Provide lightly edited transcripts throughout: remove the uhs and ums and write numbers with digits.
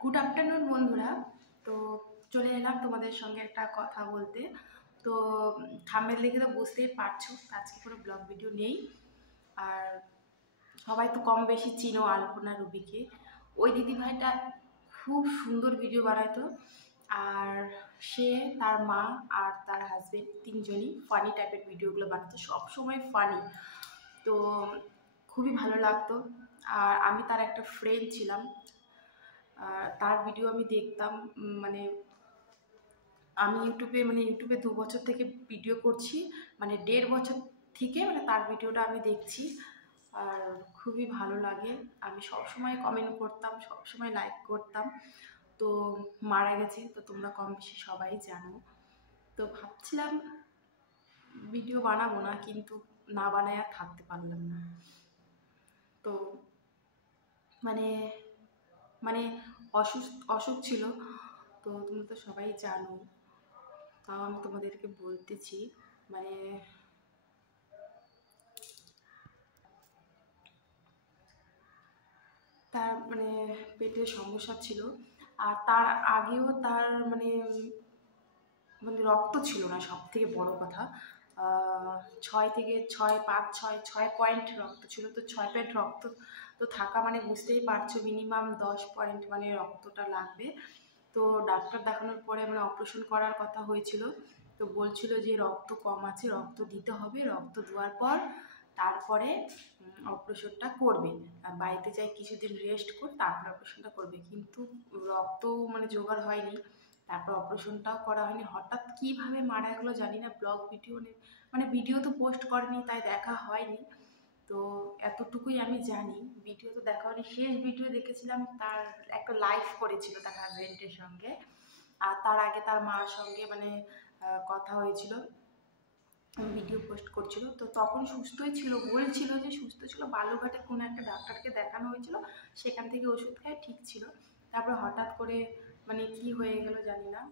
Good afternoon বন্ধুরা। তো চলে এলাম তোমাদের সঙ্গে একটা কথা বলতে। তো থাম্বনেল দেখে তো বুঝতেই পারছো আজকে কোনো ব্লগ ভিডিও নেই। আর সবাই তো কম বেশি চিনো আলপনা রুবিকে। ওই দিদিভাইটা খুব সুন্দর ভিডিও বানাতো। আর সে, তার মা আর তার হাজবেন্ড তিনজনই ফানি টাইপের ভিডিওগুলো বানাতো, সবসময় ফানি। তো খুবই ভালো লাগতো। আর আমি তার একটা ফ্রেন্ড ছিলাম। তার ভিডিও আমি দেখতাম। মানে আমি ইউটিউবে 2 বছর থেকে ভিডিও করছি, মানে 1.5 বছর থেকে তার ভিডিওটা আমি দেখছি। আর খুবই ভালো লাগে। আমি সবসময় কমেন্ট করতাম, সবসময় লাইক করতাম। তো মারা গেছে, তো তোমরা কম বেশি সবাই জানো। তো ভাবছিলাম ভিডিও বানাবো না, কিন্তু না বানায় আর থাকতে পারলাম না। তো মানে মানে অসুখ ছিল। তো তুমি তো সবাই জানো, তাও আমি তোমাদেরকে বলতেছি। মানে তার পেটের সমস্যা ছিল। আর তার আগেও তার রক্ত ছিল না, সব থেকে বড় কথা। 6 পয়েন্ট রক্ত ছিল। তো 6 পয়েন্ট রক্ত তো থাকা বুঝতেই পারছো, মিনিমাম 10 পয়েন্ট রক্তটা লাগবে। তো ডাক্তার দেখানোর পরে অপারেশন করার কথা হয়েছিল। তো বলছিল যে রক্ত কম আছে, রক্ত দিতে হবে, রক্ত দেওয়ার পর তারপরে অপারেশনটা করবে। বাড়িতে যাই কিছুদিন রেস্ট কর, তারপরে অপারেশনটা করবে। কিন্তু রক্ত জোগাড় হয়নি, তারপর অপারেশনটাও করা হয়নি। হঠাৎ কীভাবে মারা গেলো জানি না। ব্লগ ভিডিও ভিডিও তো পোস্ট করেনি, তাই দেখা হয়নি। তো এতটুকুই আমি জানি, ভিডিও তো দেখা হয়নি। শেষ ভিডিও দেখেছিলাম তার একটা লাইভ করেছিল তার হাজবেন্ডের সঙ্গে। আর তার আগে তার মার সঙ্গে কথা হয়েছিল, ভিডিও পোস্ট করছিল। তো তখন সুস্থই ছিল, বলছিল যে সুস্থ ছিল। বালুরঘাটে কোনো একটা ডাক্তারকে দেখানো হয়েছিল, সেখান থেকে ওষুধ খায় ঠিক ছিল। তারপর হঠাৎ করে কি হয়ে গেল জানি না।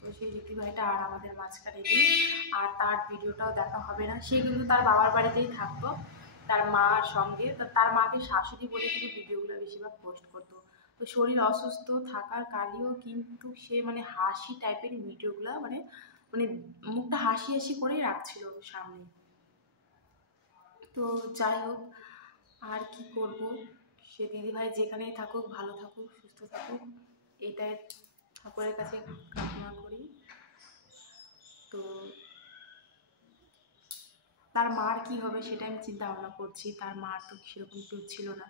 তো সেই দিদিভাইটা আর আমাদের মাঝখানে নেই, আর তার ভিডিওটাও দেখা হবে না। সে কিন্তু তার বাবার বাড়িতেই থাকতো তার মার সঙ্গে। তার মাকে শাশুড়ি বলে কিন্তু ভিডিওগুলো বেশিরভাগ পোস্ট করতো। তো শরীর অসুস্থ থাকার কালেও কিন্তু সে হাসি টাইপের ভিডিওগুলো মানে মুখটা হাসি হাসি করেই রাখছিল সামনে। তো যাই হোক, আর কি করব। সে দিদিভাই যেখানেই থাকুক, ভালো থাকুক, সুস্থ থাকুক, এইটাই ঠাকুরের কাছে কামনা করি। তো তার মার কি হবে সেটা আমি চিন্তা ভাবনা করছি। তার মার তো সেরকম কেউ ছিল না।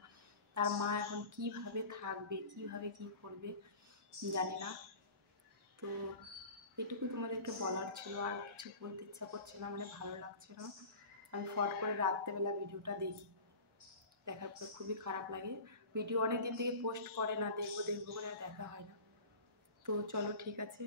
তার মা এখন কিভাবে থাকবে, কিভাবে কি করবে জানি না। তো এটুকু তোমাদেরকে বলার ছিল, আর কিছু বলতে ইচ্ছা করছে না, ভালো লাগছে না। আমি ফট করে রাত্রেবেলা ভিডিওটা দেখি, দেখার পর খুবই খারাপ লাগে। ভিডিও অনেক দিন থেকে পোস্ট করে না, দেখবো দেখবো করে দেখা হয় না। তো চলো, ঠিক আছে।